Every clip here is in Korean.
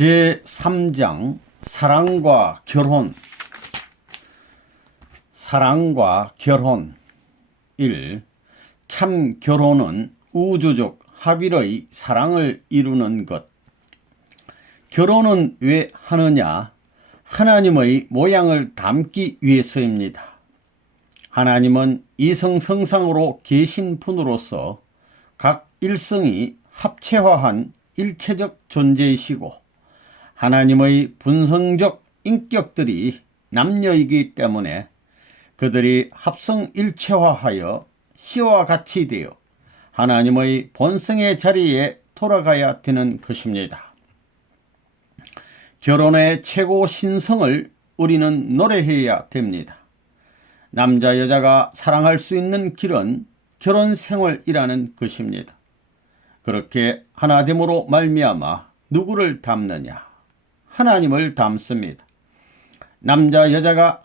제3장 사랑과 결혼. 사랑과 결혼. 1. 참 결혼은 우주적 합일의 사랑을 이루는 것. 결혼은 왜 하느냐? 하나님의 모양을 담기 위해서입니다. 하나님은 이성성상으로 계신 분으로서 각 일성이 합체화한 일체적 존재이시고 하나님의 분성적 인격들이 남녀이기 때문에 그들이 합성일체화하여 씨와 같이 되어 하나님의 본성의 자리에 돌아가야 되는 것입니다. 결혼의 최고 신성을 우리는 노래해야 됩니다. 남자 여자가 사랑할 수 있는 길은 결혼생활이라는 것입니다. 그렇게 하나됨으로 말미암아 누구를 닮느냐? 하나님을 닮습니다. 남자 여자가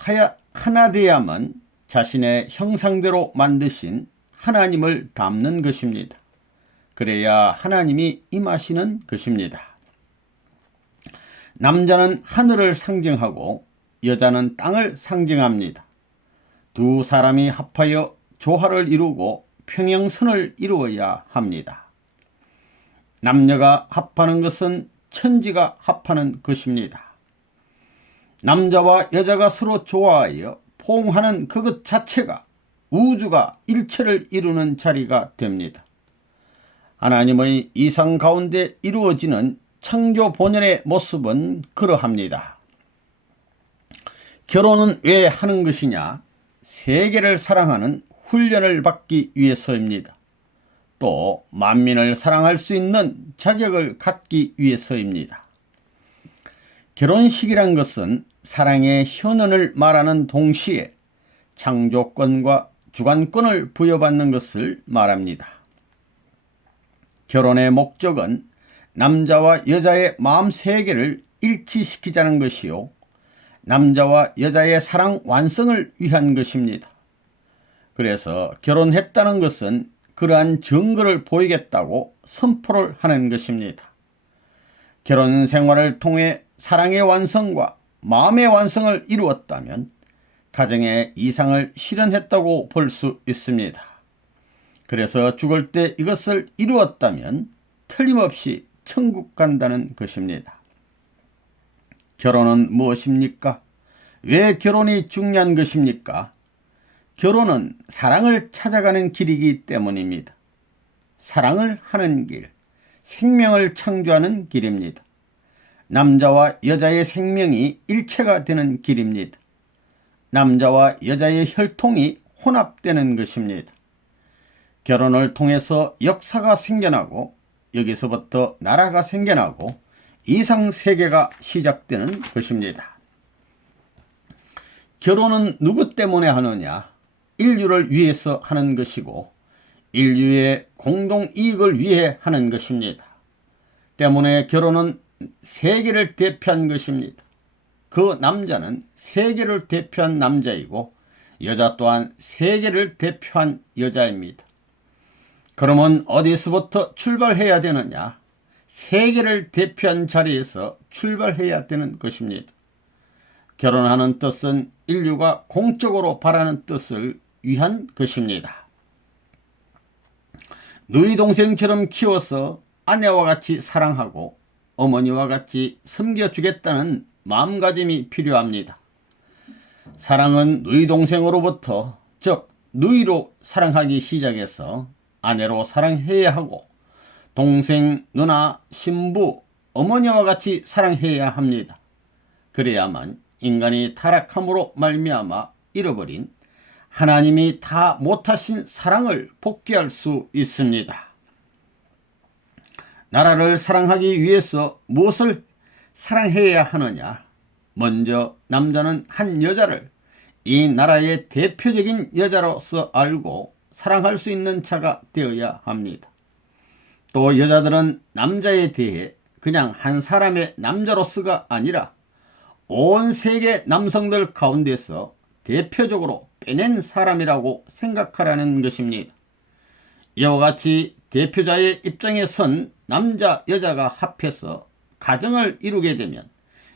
하나 되야만 자신의 형상대로 만드신 하나님을 닮는 것입니다. 그래야 하나님이 임하시는 것입니다. 남자는 하늘을 상징하고 여자는 땅을 상징합니다. 두 사람이 합하여 조화를 이루고 평행선을 이루어야 합니다. 남녀가 합하는 것은 천지가 합하는 것입니다. 남자와 여자가 서로 좋아하여 포옹하는 그것 자체가 우주가 일체를 이루는 자리가 됩니다. 하나님의 이상 가운데 이루어지는 창조 본연의 모습은 그러합니다. 결혼은 왜 하는 것이냐? 세계를 사랑하는 훈련을 받기 위해서입니다. 또 만민을 사랑할 수 있는 자격을 갖기 위해서입니다. 결혼식이란 것은 사랑의 현현을 말하는 동시에 창조권과 주관권을 부여받는 것을 말합니다. 결혼의 목적은 남자와 여자의 마음 세계를 일치시키자는 것이요, 남자와 여자의 사랑 완성을 위한 것입니다. 그래서 결혼했다는 것은 그러한 증거를 보이겠다고 선포를 하는 것입니다. 결혼 생활을 통해 사랑의 완성과 마음의 완성을 이루었다면 가정의 이상을 실현했다고 볼 수 있습니다. 그래서 죽을 때 이것을 이루었다면 틀림없이 천국 간다는 것입니다. 결혼은 무엇입니까? 왜 결혼이 중요한 것입니까? 결혼은 사랑을 찾아가는 길이기 때문입니다. 사랑을 하는 길, 생명을 창조하는 길입니다. 남자와 여자의 생명이 일체가 되는 길입니다. 남자와 여자의 혈통이 혼합되는 것입니다. 결혼을 통해서 역사가 생겨나고 여기서부터 나라가 생겨나고 이상세계가 시작되는 것입니다. 결혼은 누구 때문에 하느냐? 인류를 위해서 하는 것이고 인류의 공동이익을 위해 하는 것입니다. 때문에 결혼은 세계를 대표한 것입니다. 그 남자는 세계를 대표한 남자이고 여자 또한 세계를 대표한 여자입니다. 그러면 어디서부터 출발해야 되느냐? 세계를 대표한 자리에서 출발해야 되는 것입니다. 결혼하는 뜻은 인류가 공적으로 바라는 뜻을 위한 것입니다. 너희 동생처럼 키워서 아내와 같이 사랑하고 어머니와 같이 섬겨주겠다는 마음가짐이 필요합니다. 사랑은 너희 동생으로부터, 즉 너희로 사랑하기 시작해서 아내로 사랑해야 하고 동생, 누나, 신부, 어머니와 같이 사랑해야 합니다. 그래야만 인간이 타락함으로 말미암아 잃어버린 하나님이 다 못하신 사랑을 복귀할 수 있습니다. 나라를 사랑하기 위해서 무엇을 사랑해야 하느냐? 먼저 남자는 한 여자를 이 나라의 대표적인 여자로서 알고 사랑할 수 있는 자가 되어야 합니다. 또 여자들은 남자에 대해 그냥 한 사람의 남자로서가 아니라 온 세계 남성들 가운데서 대표적으로 빼낸 사람이라고 생각하라는 것입니다. 이와 같이 대표자의 입장에 선 남자 여자가 합해서 가정을 이루게 되면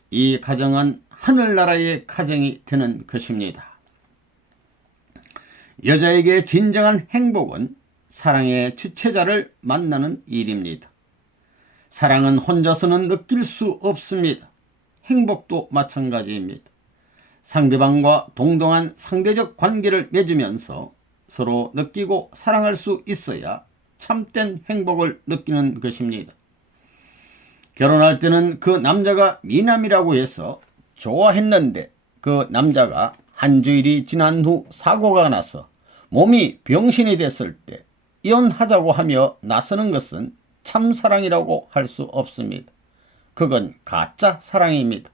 이 가정은 하늘나라의 가정이 되는 것입니다. 여자에게 진정한 행복은 사랑의 주체자를 만나는 일입니다. 사랑은 혼자서는 느낄 수 없습니다. 행복도 마찬가지입니다. 상대방과 동등한 상대적 관계를 맺으면서 서로 느끼고 사랑할 수 있어야 참된 행복을 느끼는 것입니다. 결혼할 때는 그 남자가 미남이라고 해서 좋아했는데 그 남자가 한 주일이 지난 후 사고가 나서 몸이 병신이 됐을 때 이혼하자고 하며 나서는 것은 참사랑이라고 할 수 없습니다. 그건 가짜 사랑입니다.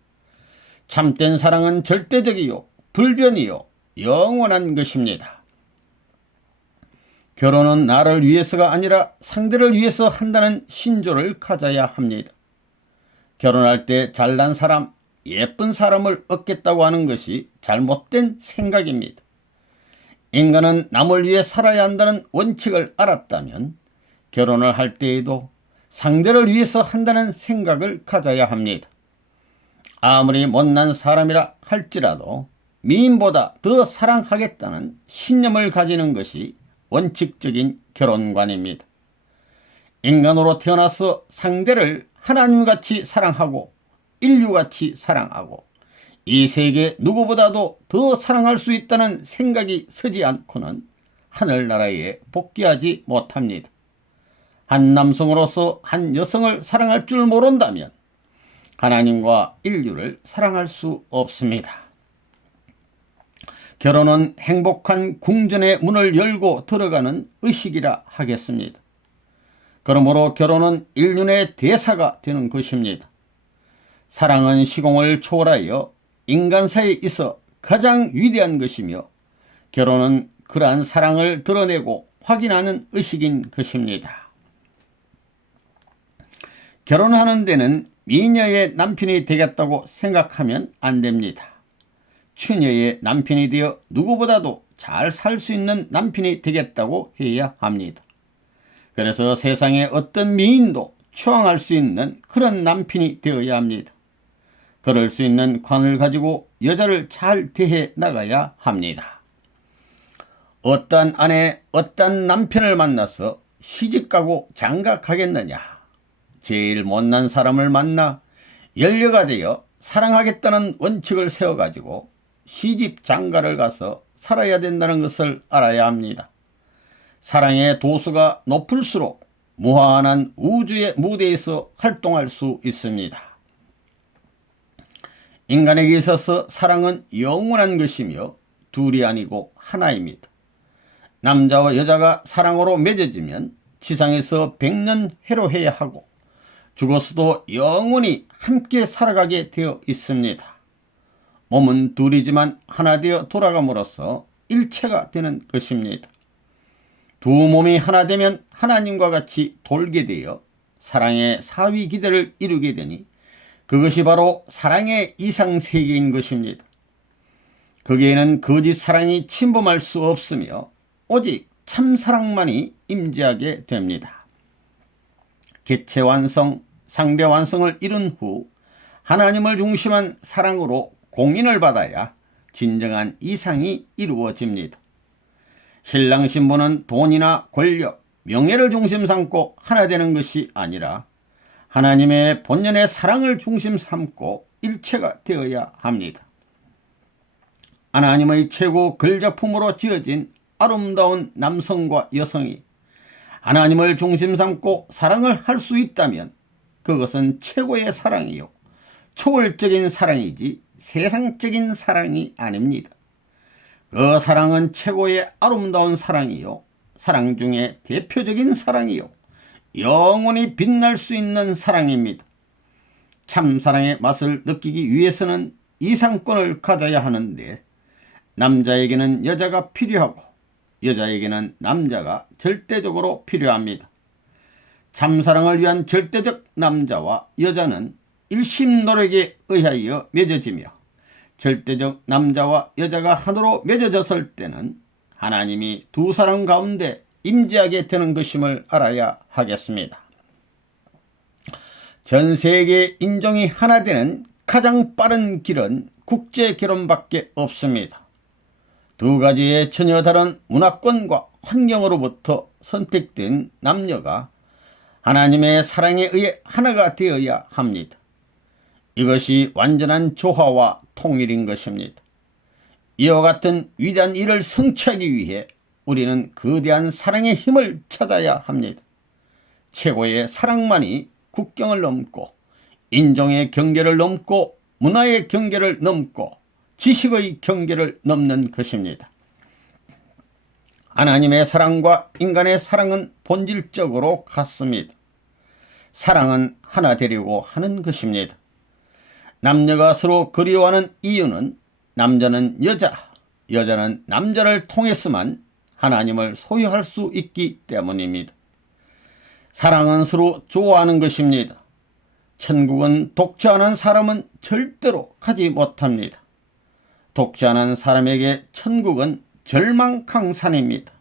참된 사랑은 절대적이요, 불변이요, 영원한 것입니다. 결혼은 나를 위해서가 아니라 상대를 위해서 한다는 신조를 가져야 합니다. 결혼할 때 잘난 사람, 예쁜 사람을 얻겠다고 하는 것이 잘못된 생각입니다. 인간은 남을 위해 살아야 한다는 원칙을 알았다면 결혼을 할 때에도 상대를 위해서 한다는 생각을 가져야 합니다. 아무리 못난 사람이라 할지라도 미인보다 더 사랑하겠다는 신념을 가지는 것이 원칙적인 결혼관입니다. 인간으로 태어나서 상대를 하나님같이 사랑하고 인류같이 사랑하고 이 세계 누구보다도 더 사랑할 수 있다는 생각이 서지 않고는 하늘나라에 복귀하지 못합니다. 한 남성으로서 한 여성을 사랑할 줄 모른다면 하나님과 인류를 사랑할 수 없습니다. 결혼은 행복한 궁전의 문을 열고 들어가는 의식이라 하겠습니다. 그러므로 결혼은 인륜의 대사가 되는 것입니다. 사랑은 시공을 초월하여 인간사에 있어 가장 위대한 것이며 결혼은 그러한 사랑을 드러내고 확인하는 의식인 것입니다. 결혼하는 데는 미녀의 남편이 되겠다고 생각하면 안 됩니다. 추녀의 남편이 되어 누구보다도 잘 살 수 있는 남편이 되겠다고 해야 합니다. 그래서 세상에 어떤 미인도 추앙할 수 있는 그런 남편이 되어야 합니다. 그럴 수 있는 관을 가지고 여자를 잘 대해 나가야 합니다. 어떤 아내, 어떤 남편을 만나서 시집가고 장가가겠느냐? 제일 못난 사람을 만나 연려가 되어 사랑하겠다는 원칙을 세워가지고 시집 장가를 가서 살아야 된다는 것을 알아야 합니다. 사랑의 도수가 높을수록 무한한 우주의 무대에서 활동할 수 있습니다. 인간에게 있어서 사랑은 영원한 것이며 둘이 아니고 하나입니다. 남자와 여자가 사랑으로 맺어지면 지상에서 100년 해로해야 하고 죽었어도 영원히 함께 살아가게 되어 있습니다. 몸은 둘이지만 하나 되어 돌아감으로써 일체가 되는 것입니다. 두 몸이 하나 되면 하나님과 같이 돌게 되어 사랑의 사위 기대를 이루게 되니 그것이 바로 사랑의 이상세계인 것입니다. 거기에는 거짓 사랑이 침범할 수 없으며 오직 참사랑만이 임재하게 됩니다. 개체 완성, 상대 완성을 이룬 후 하나님을 중심한 사랑으로 공인을 받아야 진정한 이상이 이루어집니다. 신랑 신부는 돈이나 권력, 명예를 중심 삼고 하나 되는 것이 아니라 하나님의 본연의 사랑을 중심 삼고 일체가 되어야 합니다. 하나님의 최고 걸작품으로 지어진 아름다운 남성과 여성이 하나님을 중심 삼고 사랑을 할 수 있다면 그것은 최고의 사랑이요 초월적인 사랑이지 세상적인 사랑이 아닙니다. 그 사랑은 최고의 아름다운 사랑이요 사랑 중에 대표적인 사랑이요 영원히 빛날 수 있는 사랑입니다. 참사랑의 맛을 느끼기 위해서는 이상권을 가져야 하는데 남자에게는 여자가 필요하고 여자에게는 남자가 절대적으로 필요합니다. 참사랑을 위한 절대적 남자와 여자는 일심 노력에 의하여 맺어지며 절대적 남자와 여자가 하나로 맺어졌을 때는 하나님이 두 사람 가운데 임재하게 되는 것임을 알아야 하겠습니다. 전 세계 인종이 하나 되는 가장 빠른 길은 국제 결혼밖에 없습니다. 두 가지의 전혀 다른 문화권과 환경으로부터 선택된 남녀가 하나님의 사랑에 의해 하나가 되어야 합니다. 이것이 완전한 조화와 통일인 것입니다. 이와 같은 위대한 일을 성취하기 위해 우리는 거대한 사랑의 힘을 찾아야 합니다. 최고의 사랑만이 국경을 넘고 인종의 경계를 넘고 문화의 경계를 넘고 지식의 경계를 넘는 것입니다. 하나님의 사랑과 인간의 사랑은 본질적으로 같습니다. 사랑은 하나 되려고 하는 것입니다. 남녀가 서로 그리워하는 이유는 남자는 여자, 여자는 남자를 통해서만 하나님을 소유할 수 있기 때문입니다. 사랑은 서로 좋아하는 것입니다. 천국은 독자하는 사람은 절대로 가지 못합니다. 독자하는 사람에게 천국은 절망강산입니다.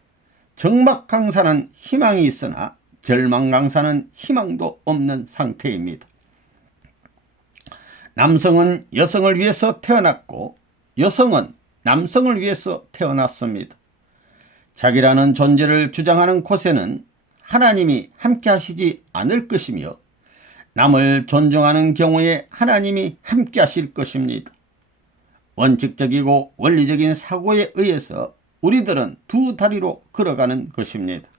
적막강산은 희망이 있으나 절망강산은 희망도 없는 상태입니다. 남성은 여성을 위해서 태어났고 여성은 남성을 위해서 태어났습니다. 자기라는 존재를 주장하는 곳에는 하나님이 함께 하시지 않을 것이며 남을 존중하는 경우에 하나님이 함께 하실 것입니다. 원칙적이고 원리적인 사고에 의해서 우리들은 두 다리로 걸어가는 것입니다.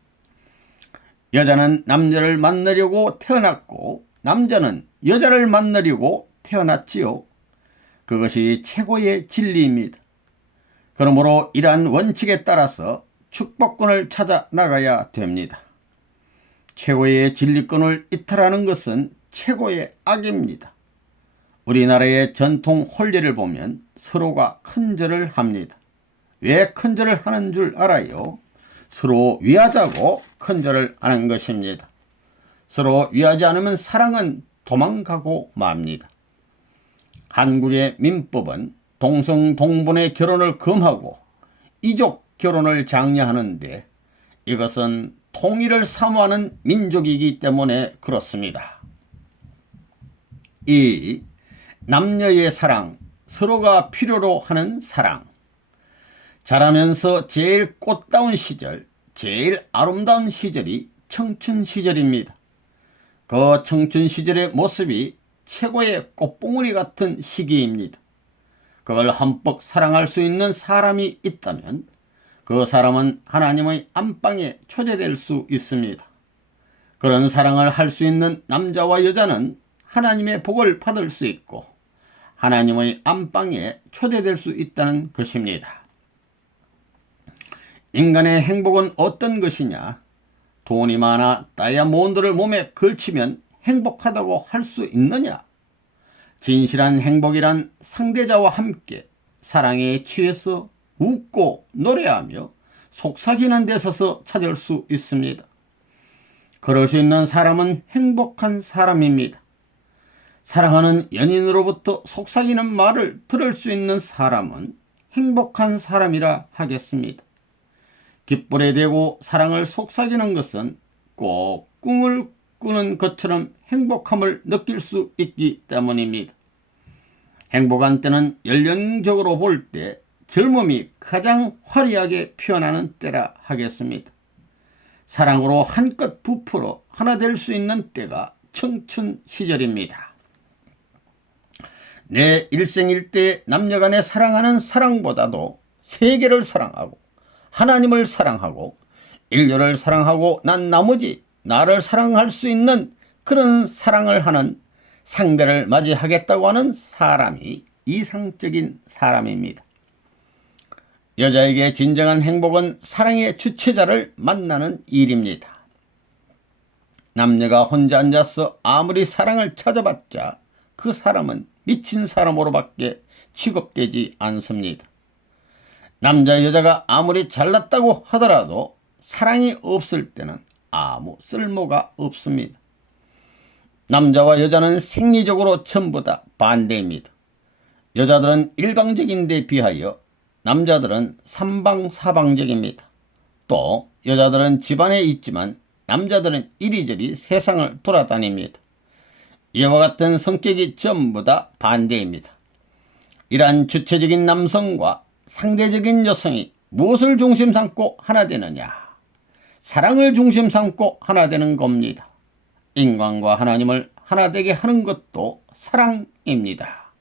여자는 남자를 만나려고 태어났고 남자는 여자를 만나려고 태어났지요. 그것이 최고의 진리입니다. 그러므로 이러한 원칙에 따라서 축복권을 찾아 나가야 됩니다. 최고의 진리권을 이탈하는 것은 최고의 악입니다. 우리나라의 전통 혼례를 보면 서로가 큰절을 합니다. 왜 큰절을 하는 줄 알아요? 서로 위하자고 큰절을 하는 것입니다. 서로 위하지 않으면 사랑은 도망가고 맙니다. 한국의 민법은 동성동본의 결혼을 금하고 이족 결혼을 장려하는데 이것은 통일을 사모하는 민족이기 때문에 그렇습니다. 이 남녀의 사랑, 서로가 필요로 하는 사랑. 자라면서 제일 꽃다운 시절, 제일 아름다운 시절이 청춘 시절입니다. 그 청춘 시절의 모습이 최고의 꽃봉오리 같은 시기입니다. 그걸 흠뻑 사랑할 수 있는 사람이 있다면 그 사람은 하나님의 안방에 초대될 수 있습니다. 그런 사랑을 할 수 있는 남자와 여자는 하나님의 복을 받을 수 있고 하나님의 안방에 초대될 수 있다는 것입니다. 인간의 행복은 어떤 것이냐? 돈이 많아 다이아몬드를 몸에 걸치면 행복하다고 할 수 있느냐? 진실한 행복이란 상대자와 함께 사랑에 취해서 웃고 노래하며 속삭이는 데 서서 찾을 수 있습니다. 그럴 수 있는 사람은 행복한 사람입니다. 사랑하는 연인으로부터 속삭이는 말을 들을 수 있는 사람은 행복한 사람이라 하겠습니다. 깃불에 대고 사랑을 속삭이는 것은 꼭 꿈을 꾸는 것처럼 행복함을 느낄 수 있기 때문입니다. 행복한 때는 연령적으로 볼 때 젊음이 가장 화려하게 피어나는 때라 하겠습니다. 사랑으로 한껏 부풀어 하나 될 수 있는 때가 청춘 시절입니다. 내 일생일대 남녀간에 사랑하는 사랑보다도 세계를 사랑하고 하나님을 사랑하고 인류를 사랑하고 난 나머지 나를 사랑할 수 있는 그런 사랑을 하는 상대를 맞이하겠다고 하는 사람이 이상적인 사람입니다. 여자에게 진정한 행복은 사랑의 주체자를 만나는 일입니다. 남녀가 혼자 앉아서 아무리 사랑을 찾아봤자 그 사람은 미친 사람으로밖에 취급되지 않습니다. 남자 여자가 아무리 잘났다고 하더라도 사랑이 없을 때는 아무 쓸모가 없습니다. 남자와 여자는 생리적으로 전부 다 반대입니다. 여자들은 일방적인 데 비하여 남자들은 삼방사방적입니다. 또 여자들은 집안에 있지만 남자들은 이리저리 세상을 돌아다닙니다. 이와 같은 성격이 전부 다 반대입니다. 이러한 주체적인 남성과 상대적인 여성이 무엇을 중심 삼고 하나 되느냐? 사랑을 중심 삼고 하나 되는 겁니다. 인간과 하나님을 하나 되게 하는 것도 사랑입니다.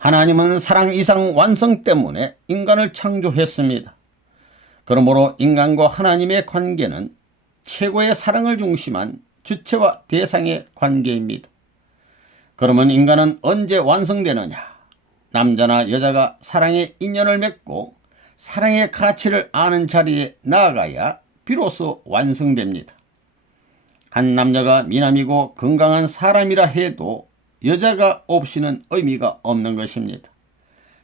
하나님은 사랑 이상 완성 때문에 인간을 창조했습니다. 그러므로 인간과 하나님의 관계는 최고의 사랑을 중심한 주체와 대상의 관계입니다. 그러면 인간은 언제 완성되느냐? 남자나 여자가 사랑의 인연을 맺고 사랑의 가치를 아는 자리에 나아가야 비로소 완성됩니다. 한 남자가 미남이고 건강한 사람이라 해도 여자가 없이는 의미가 없는 것입니다.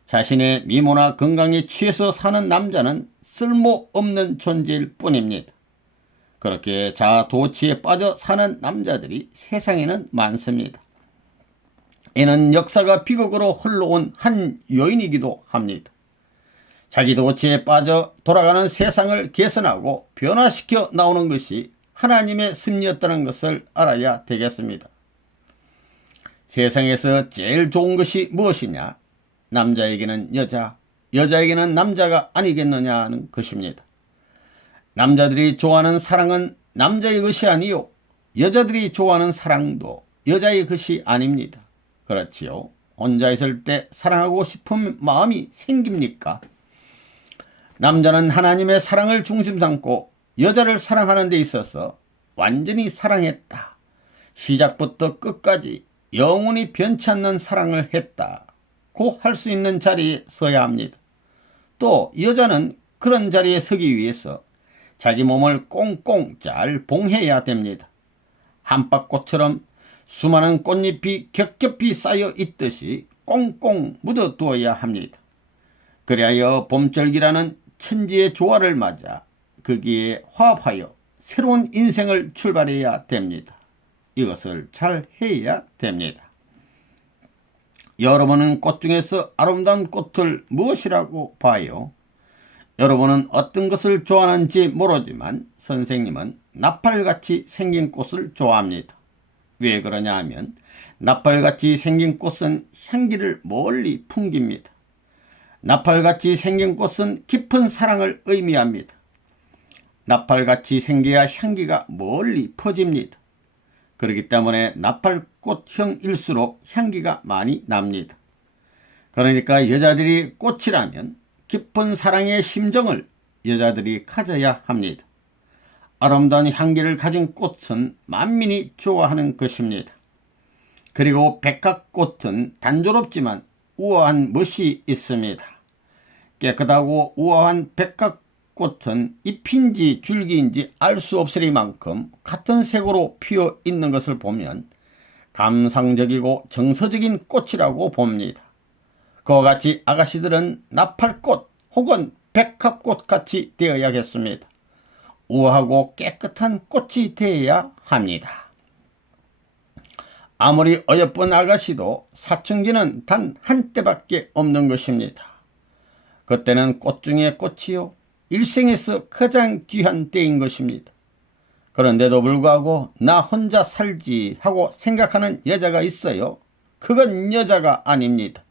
자신의 미모나 건강에 취해서 사는 남자는 쓸모없는 존재일 뿐입니다. 그렇게 자아도취에 빠져 사는 남자들이 세상에는 많습니다. 이는 역사가 비극으로 흘러온 한 요인이기도 합니다. 자기 도취에 빠져 돌아가는 세상을 개선하고 변화시켜 나오는 것이 하나님의 섭리였다는 것을 알아야 되겠습니다. 세상에서 제일 좋은 것이 무엇이냐? 남자에게는 여자, 여자에게는 남자가 아니겠느냐는 것입니다. 남자들이 좋아하는 사랑은 남자의 것이 아니요, 여자들이 좋아하는 사랑도 여자의 것이 아닙니다. 그렇지요. 혼자 있을 때 사랑하고 싶은 마음이 생깁니까? 남자는 하나님의 사랑을 중심 삼고 여자를 사랑하는 데 있어서 완전히 사랑했다. 시작부터 끝까지 영원히 변치 않는 사랑을 했다고 할 수 있는 자리에 서야 합니다. 또 여자는 그런 자리에 서기 위해서 자기 몸을 꽁꽁 잘 봉해야 됩니다. 한박꽃처럼 수많은 꽃잎이 겹겹이 쌓여 있듯이 꽁꽁 묻어두어야 합니다. 그리하여 봄철기라는 천지의 조화를 맞아 거기에 화합하여 새로운 인생을 출발해야 됩니다. 이것을 잘 해야 됩니다. 여러분은 꽃 중에서 아름다운 꽃을 무엇이라고 봐요? 여러분은 어떤 것을 좋아하는지 모르지만 선생님은 나팔같이 생긴 꽃을 좋아합니다. 왜 그러냐 하면 나팔같이 생긴 꽃은 향기를 멀리 풍깁니다. 나팔같이 생긴 꽃은 깊은 사랑을 의미합니다. 나팔같이 생겨야 향기가 멀리 퍼집니다. 그렇기 때문에 나팔꽃형일수록 향기가 많이 납니다. 그러니까 여자들이 꽃이라면 깊은 사랑의 심정을 여자들이 가져야 합니다. 아름다운 향기를 가진 꽃은 만민이 좋아하는 것입니다. 그리고 백합꽃은 단조롭지만 우아한 멋이 있습니다. 깨끗하고 우아한 백합꽃은 잎인지 줄기인지 알 수 없으리만큼 같은 색으로 피어 있는 것을 보면 감상적이고 정서적인 꽃이라고 봅니다. 그와 같이 아가씨들은 나팔꽃 혹은 백합꽃 같이 되어야겠습니다. 우아하고 깨끗한 꽃이 되어야 합니다. 아무리 어여쁜 아가씨도 사춘기는 단 한때밖에 없는 것입니다. 그때는 꽃 중에 꽃이요, 일생에서 가장 귀한 때인 것입니다. 그런데도 불구하고 나 혼자 살지 하고 생각하는 여자가 있어요. 그건 여자가 아닙니다.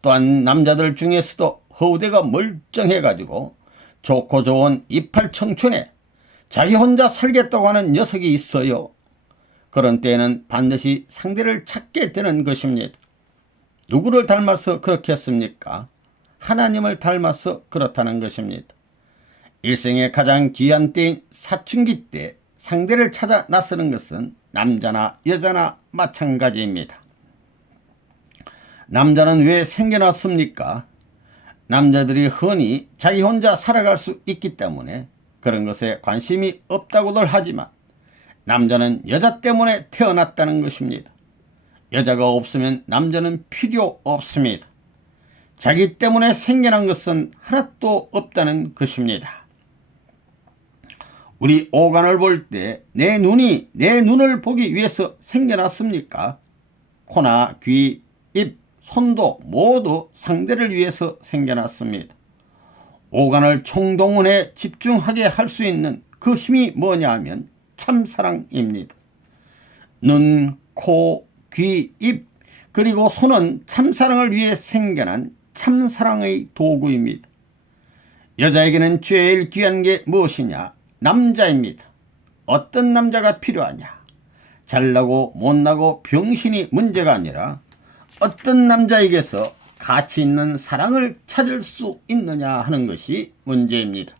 또한 남자들 중에서도 허우대가 멀쩡해가지고 좋고 좋은 이팔 청춘에 자기 혼자 살겠다고 하는 녀석이 있어요. 그런 때에는 반드시 상대를 찾게 되는 것입니다. 누구를 닮아서 그렇게 했습니까? 하나님을 닮아서 그렇다는 것입니다. 일생의 가장 귀한 때인 사춘기 때 상대를 찾아 나서는 것은 남자나 여자나 마찬가지입니다. 남자는 왜 생겨났습니까? 남자들이 흔히 자기 혼자 살아갈 수 있기 때문에 그런 것에 관심이 없다고들 하지만 남자는 여자 때문에 태어났다는 것입니다. 여자가 없으면 남자는 필요 없습니다. 자기 때문에 생겨난 것은 하나도 없다는 것입니다. 우리 오간을 볼 때 내 눈이 내 눈을 보기 위해서 생겨났습니까? 코나 귀, 입, 손도 모두 상대를 위해서 생겨났습니다. 오간을 총동원해 집중하게 할 수 있는 그 힘이 뭐냐 하면 참사랑입니다. 눈, 코, 귀, 입, 그리고 손은 참사랑을 위해 생겨난 참사랑의 도구입니다. 여자에게는 제일 귀한 게 무엇이냐? 남자입니다. 어떤 남자가 필요하냐? 잘나고 못나고 병신이 문제가 아니라 어떤 남자에게서 가치 있는 사랑을 찾을 수 있느냐 하는 것이 문제입니다.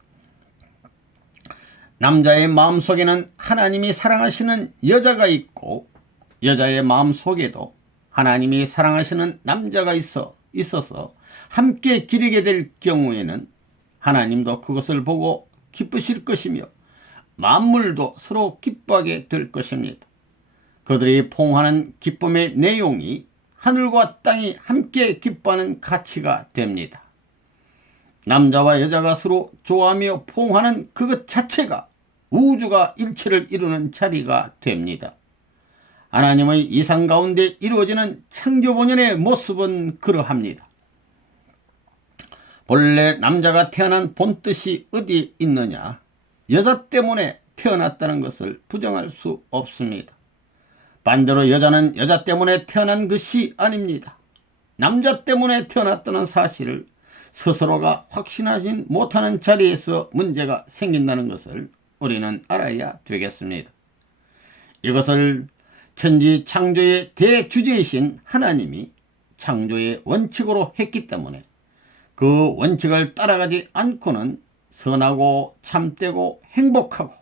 남자의 마음속에는 하나님이 사랑하시는 여자가 있고 여자의 마음속에도 하나님이 사랑하시는 남자가 있어서 함께 기르게 될 경우에는 하나님도 그것을 보고 기쁘실 것이며 만물도 서로 기뻐하게 될 것입니다. 그들이 포옹하는 기쁨의 내용이 하늘과 땅이 함께 기뻐하는 가치가 됩니다. 남자와 여자가 서로 좋아하며 포옹하는 그것 자체가 우주가 일체를 이루는 자리가 됩니다. 하나님의 이상 가운데 이루어지는 창조본연의 모습은 그러합니다. 본래 남자가 태어난 본뜻이 어디 있느냐? 여자 때문에 태어났다는 것을 부정할 수 없습니다. 반대로 여자는 여자 때문에 태어난 것이 아닙니다. 남자 때문에 태어났다는 사실을 스스로가 확신하지 못하는 자리에서 문제가 생긴다는 것을 우리는 알아야 되겠습니다. 이것을 천지 창조의 대주제이신 하나님이 창조의 원칙으로 했기 때문에 그 원칙을 따라가지 않고는 선하고 참되고 행복하고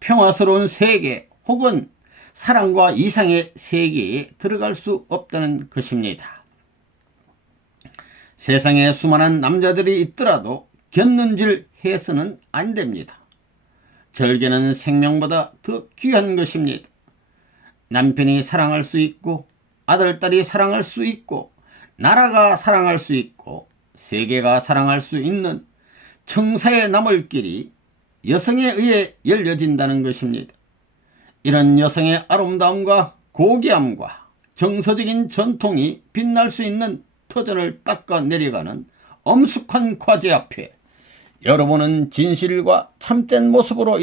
평화스러운 세계 혹은 사랑과 이상의 세계에 들어갈 수 없다는 것입니다. 세상에 수많은 남자들이 있더라도 견눈질 해서는 안 됩니다. 절개는 생명보다 더 귀한 것입니다. 남편이 사랑할 수 있고 아들딸이 사랑할 수 있고 나라가 사랑할 수 있고 세계가 사랑할 수 있는 청사에 남을 길이 여성에 의해 열려진다는 것입니다. 이런 여성의 아름다움과 고귀함과 정서적인 전통이 빛날 수 있는 터전을 닦아 내려가는 엄숙한 과제 앞에 여러분은 진실과 참된 모습으로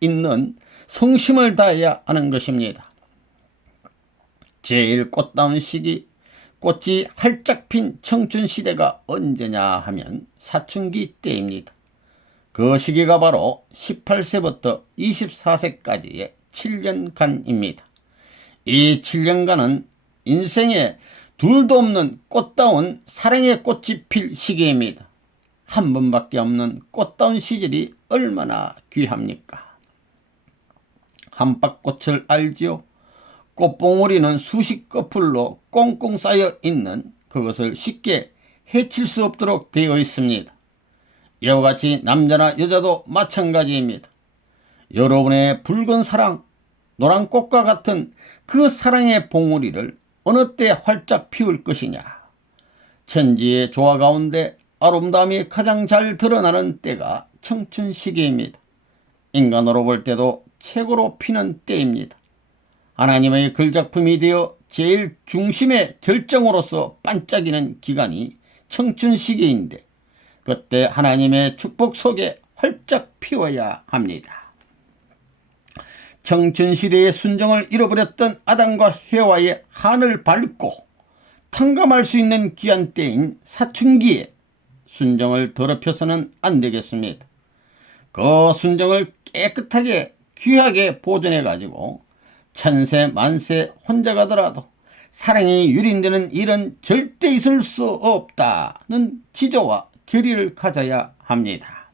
있는 성심을 다해야 하는 것입니다. 제일 꽃다운 시기, 꽃이 활짝 핀 청춘 시대가 언제냐 하면 사춘기 때입니다. 그 시기가 바로 18세부터 24세까지의 7년간입니다. 이 7년간은 인생에 둘도 없는 꽃다운 사랑의 꽃이 필 시기입니다. 한 번밖에 없는 꽃다운 시절이 얼마나 귀합니까? 한박꽃을 알지요? 꽃봉오리는 수십 커플로 꽁꽁 쌓여 있는 그것을 쉽게 해칠 수 없도록 되어 있습니다. 이와 같이 남자나 여자도 마찬가지입니다. 여러분의 붉은 사랑, 노란 꽃과 같은 그 사랑의 봉우리를 어느 때 활짝 피울 것이냐? 천지의 조화 가운데 아름다움이 가장 잘 드러나는 때가 청춘 시기입니다. 인간으로 볼 때도 최고로 피는 때입니다. 하나님의 글작품이 되어 제일 중심의 절정으로서 반짝이는 기간이 청춘 시기인데 그때 하나님의 축복 속에 활짝 피워야 합니다. 청춘 시대의 순정을 잃어버렸던 아담과 해와의 한을 밟고 탕감할 수 있는 귀한 때인 사춘기에 순정을 더럽혀서는 안 되겠습니다. 그 순정을 깨끗하게 귀하게 보존해 가지고 천세 만세 혼자 가더라도 사랑이 유린되는 일은 절대 있을 수 없다는 지조와 결의를 가져야 합니다.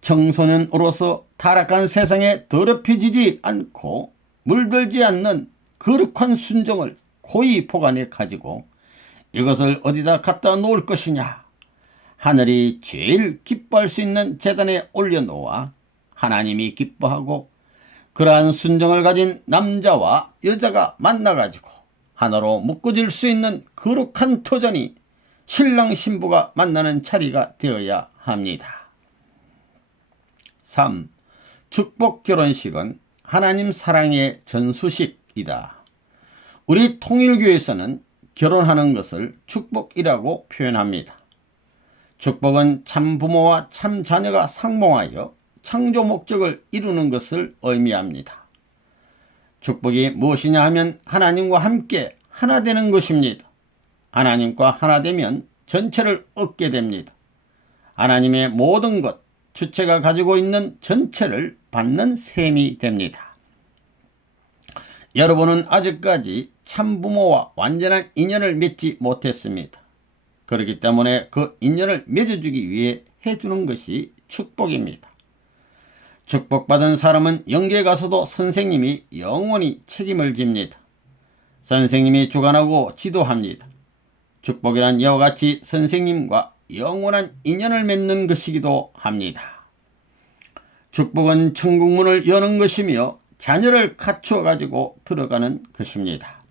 청소년으로서 타락한 세상에 더럽혀지지 않고 물들지 않는 거룩한 순정을 고이 보관해 가지고 이것을 어디다 갖다 놓을 것이냐? 하늘이 제일 기뻐할 수 있는 제단에 올려놓아 하나님이 기뻐하고 그러한 순정을 가진 남자와 여자가 만나가지고 하나로 묶어질 수 있는 거룩한 터전이 신랑 신부가 만나는 자리가 되어야 합니다. 3. 축복 결혼식은 하나님 사랑의 전수식이다. 우리 통일교에서는 결혼하는 것을 축복이라고 표현합니다. 축복은 참 부모와 참 자녀가 상봉하여 창조 목적을 이루는 것을 의미합니다. 축복이 무엇이냐 하면 하나님과 함께 하나 되는 것입니다. 하나님과 하나 되면 전체를 얻게 됩니다. 하나님의 모든 것, 주체가 가지고 있는 전체를 받는 셈이 됩니다. 여러분은 아직까지 참부모와 완전한 인연을 맺지 못했습니다. 그렇기 때문에 그 인연을 맺어주기 위해 해주는 것이 축복입니다. 축복받은 사람은 영계에 가서도 선생님이 영원히 책임을 집니다. 선생님이 주관하고 지도합니다. 축복이란 이와 같이 선생님과 영원한 인연을 맺는 것이기도 합니다. 축복은 천국문을 여는 것이며 자녀를 갖추어 가지고 들어가는 것입니다.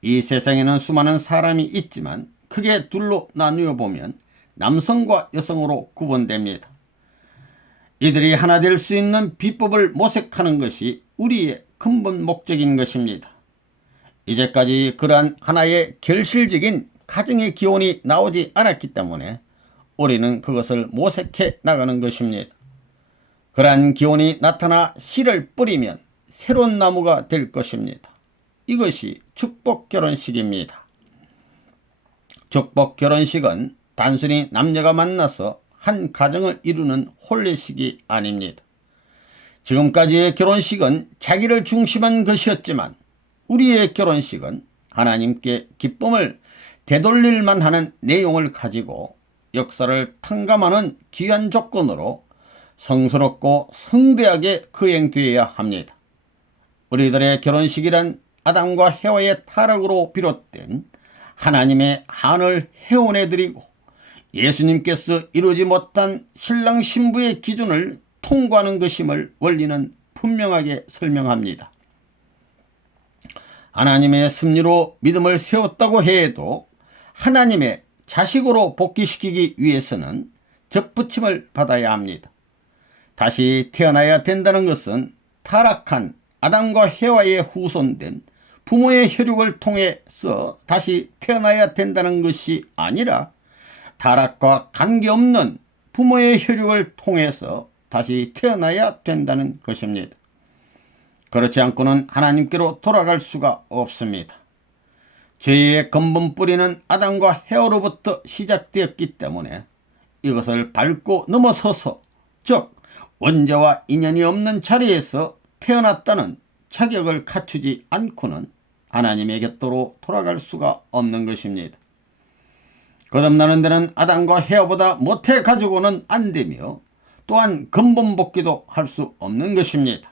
이 세상에는 수많은 사람이 있지만 크게 둘로 나누어 보면 남성과 여성으로 구분됩니다. 이들이 하나 될 수 있는 비법을 모색하는 것이 우리의 근본 목적인 것입니다. 이제까지 그러한 하나의 결실적인 가정의 기원이 나오지 않았기 때문에 우리는 그것을 모색해 나가는 것입니다. 그러한 기원이 나타나 씨를 뿌리면 새로운 나무가 될 것입니다. 이것이 축복 결혼식입니다. 축복 결혼식은 단순히 남녀가 만나서 한 가정을 이루는 혼례식이 아닙니다. 지금까지의 결혼식은 자기를 중심한 것이었지만 우리의 결혼식은 하나님께 기쁨을 되돌릴만 하는 내용을 가지고 역사를 탕감하는 귀한 조건으로 성스럽고 성대하게 거행되어야 합니다. 우리들의 결혼식이란 아담과 해와의 타락으로 비롯된 하나님의 한을 회원해드리고 예수님께서 이루지 못한 신랑 신부의 기준을 통과하는 것임을 원리는 분명하게 설명합니다. 하나님의 섭리로 믿음을 세웠다고 해도 하나님의 자식으로 복귀시키기 위해서는 접붙임을 받아야 합니다. 다시 태어나야 된다는 것은 타락한 아담과 해와의 후손된 부모의 혈육을 통해서 다시 태어나야 된다는 것이 아니라 타락과 관계없는 부모의 혈육을 통해서 다시 태어나야 된다는 것입니다. 그렇지 않고는 하나님께로 돌아갈 수가 없습니다. 죄의 근본 뿌리는 아담과 해와로부터 시작되었기 때문에 이것을 밟고 넘어서서 즉 원죄와 인연이 없는 자리에서 태어났다는 자격을 갖추지 않고는 하나님의 곁으로 돌아갈 수가 없는 것입니다. 거듭나는 데는 아담과 해와보다 못해 가지고는 안 되며 또한 근본 복귀도 할 수 없는 것입니다.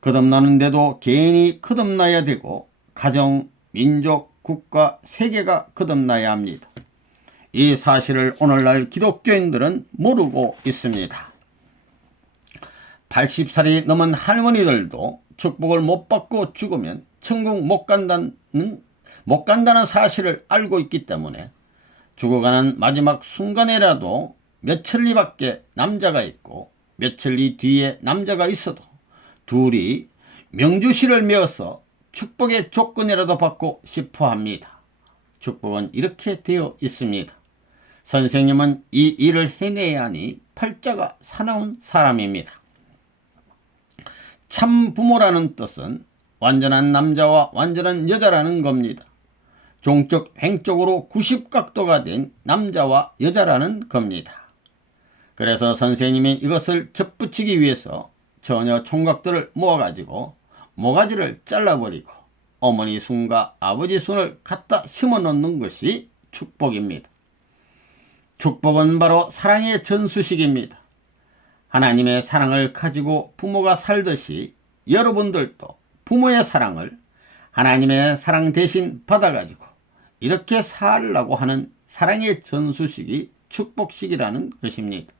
거듭나는데도 개인이 거듭나야 되고 가정, 민족, 국가, 세계가 거듭나야 합니다. 이 사실을 오늘날 기독교인들은 모르고 있습니다. 80살이 넘은 할머니들도 축복을 못 받고 죽으면 천국 못 간다는 사실을 알고 있기 때문에 죽어가는 마지막 순간에라도 며칠 뒤밖에 남자가 있고 며칠 뒤에 남자가 있어도 둘이 명주실을 메어서 축복의 조건이라도 받고 싶어 합니다. 축복은 이렇게 되어 있습니다. 선생님은 이 일을 해내야 하니 팔자가 사나운 사람입니다. 참 부모라는 뜻은 완전한 남자와 완전한 여자라는 겁니다. 종적 횡적으로 90각도가 된 남자와 여자라는 겁니다. 그래서 선생님이 이것을 접붙이기 위해서 처녀 총각들을 모아가지고 모가지를 잘라버리고 어머니 손과 아버지 손을 갖다 심어놓는 것이 축복입니다. 축복은 바로 사랑의 전수식입니다. 하나님의 사랑을 가지고 부모가 살듯이 여러분들도 부모의 사랑을 하나님의 사랑 대신 받아가지고 이렇게 살라고 하는 사랑의 전수식이 축복식이라는 것입니다.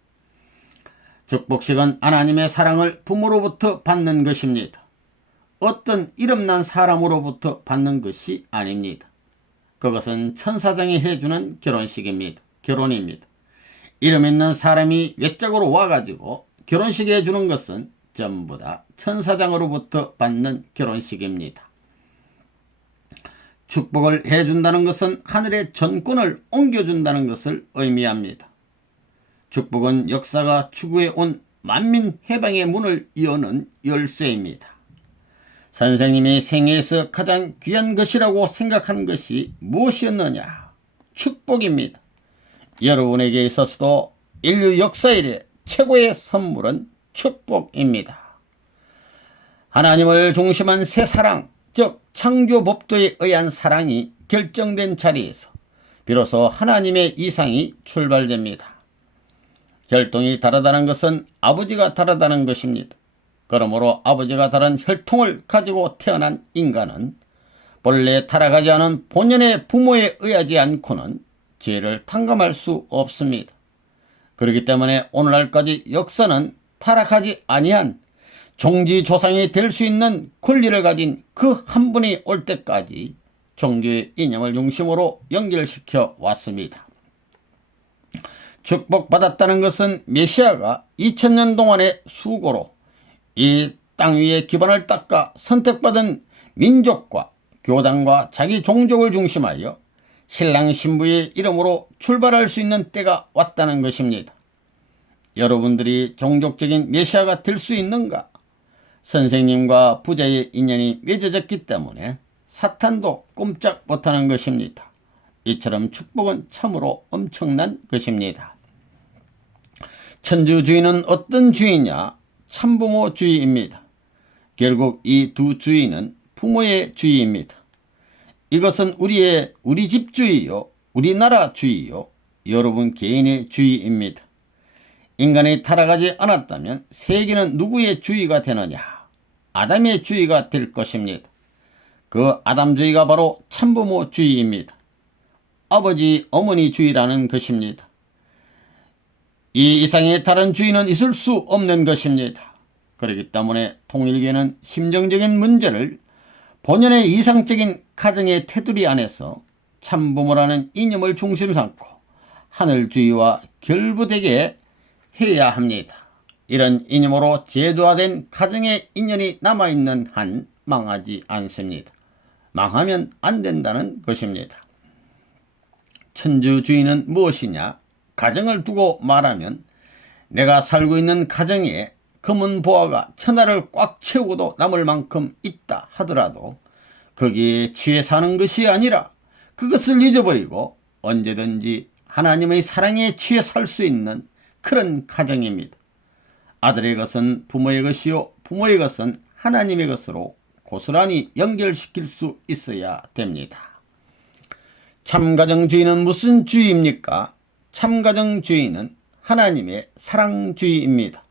축복식은 하나님의 사랑을 부모로부터 받는 것입니다. 어떤 이름난 사람으로부터 받는 것이 아닙니다. 그것은 천사장이 해주는 결혼입니다. 이름 있는 사람이 외적으로 와가지고 결혼식 해주는 것은 전부 다 천사장으로부터 받는 결혼식입니다. 축복을 해준다는 것은 하늘의 전권을 옮겨준다는 것을 의미합니다. 축복은 역사가 추구해 온 만민 해방의 문을 여는 열쇠입니다. 선생님이 생애에서 가장 귀한 것이라고 생각한 것이 무엇이었느냐? 축복입니다. 여러분에게 있어서도 인류 역사 이래 최고의 선물은 축복입니다. 하나님을 중심한 새 사랑, 즉 창조법도에 의한 사랑이 결정된 자리에서 비로소 하나님의 이상이 출발됩니다. 혈통이 다르다는 것은 아버지가 다르다는 것입니다. 그러므로 아버지가 다른 혈통을 가지고 태어난 인간은 본래 타락하지 않은 본연의 부모에 의하지 않고는 죄를 탕감할 수 없습니다. 그렇기 때문에 오늘날까지 역사는 타락하지 아니한 종지조상이 될 수 있는 권리를 가진 그 한 분이 올 때까지 종교의 이념을 중심으로 연결시켜 왔습니다. 축복받았다는 것은 메시아가 2000년 동안의 수고로 이 땅 위에 기반을 닦아 선택받은 민족과 교단과 자기 종족을 중심하여 신랑 신부의 이름으로 출발할 수 있는 때가 왔다는 것입니다. 여러분들이 종족적인 메시아가 될 수 있는가? 선생님과 부자의 인연이 맺어졌기 때문에 사탄도 꼼짝 못하는 것입니다. 이처럼 축복은 참으로 엄청난 것입니다. 천주주의는 어떤 주의냐? 참부모 주의입니다. 결국 이 두 주의는 부모의 주의입니다. 이것은 우리 집 주의요, 우리나라 주의요, 여러분 개인의 주의입니다. 인간이 타락하지 않았다면 세계는 누구의 주의가 되느냐? 아담의 주의가 될 것입니다. 그 아담주의가 바로 참부모 주의입니다. 아버지, 어머니 주의라는 것입니다. 이 이상의 다른 주의는 있을 수 없는 것입니다. 그렇기 때문에 통일교는 심정적인 문제를 본연의 이상적인 가정의 테두리 안에서 참부모라는 이념을 중심 삼고 하늘주의와 결부되게 해야 합니다. 이런 이념으로 제도화된 가정의 인연이 남아있는 한 망하지 않습니다. 망하면 안 된다는 것입니다. 천주주의는 무엇이냐? 가정을 두고 말하면 내가 살고 있는 가정에 금은 보화가 천하를 꽉 채우고도 남을 만큼 있다 하더라도 거기에 취해 사는 것이 아니라 그것을 잊어버리고 언제든지 하나님의 사랑에 취해 살 수 있는 그런 가정입니다. 아들의 것은 부모의 것이요 부모의 것은 하나님의 것으로 고스란히 연결시킬 수 있어야 됩니다. 참가정주의는 무슨 주의입니까? 참가정주의는 하나님의 사랑주의입니다.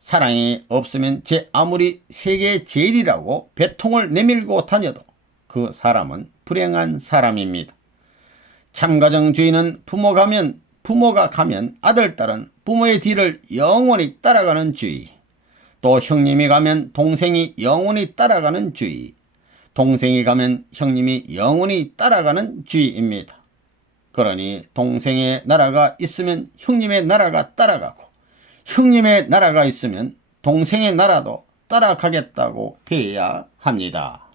사랑이 없으면 제 아무리 세계 제일이라고 배통을 내밀고 다녀도 그 사람은 불행한 사람입니다. 참가정주의는 부모가 가면 아들, 딸은 부모의 뒤를 영원히 따라가는 주의, 또 형님이 가면 동생이 영원히 따라가는 주의, 동생이 가면 형님이 영원히 따라가는 주의입니다. 그러니 동생의 나라가 있으면 형님의 나라가 따라가고 형님의 나라가 있으면 동생의 나라도 따라가겠다고 해야 합니다.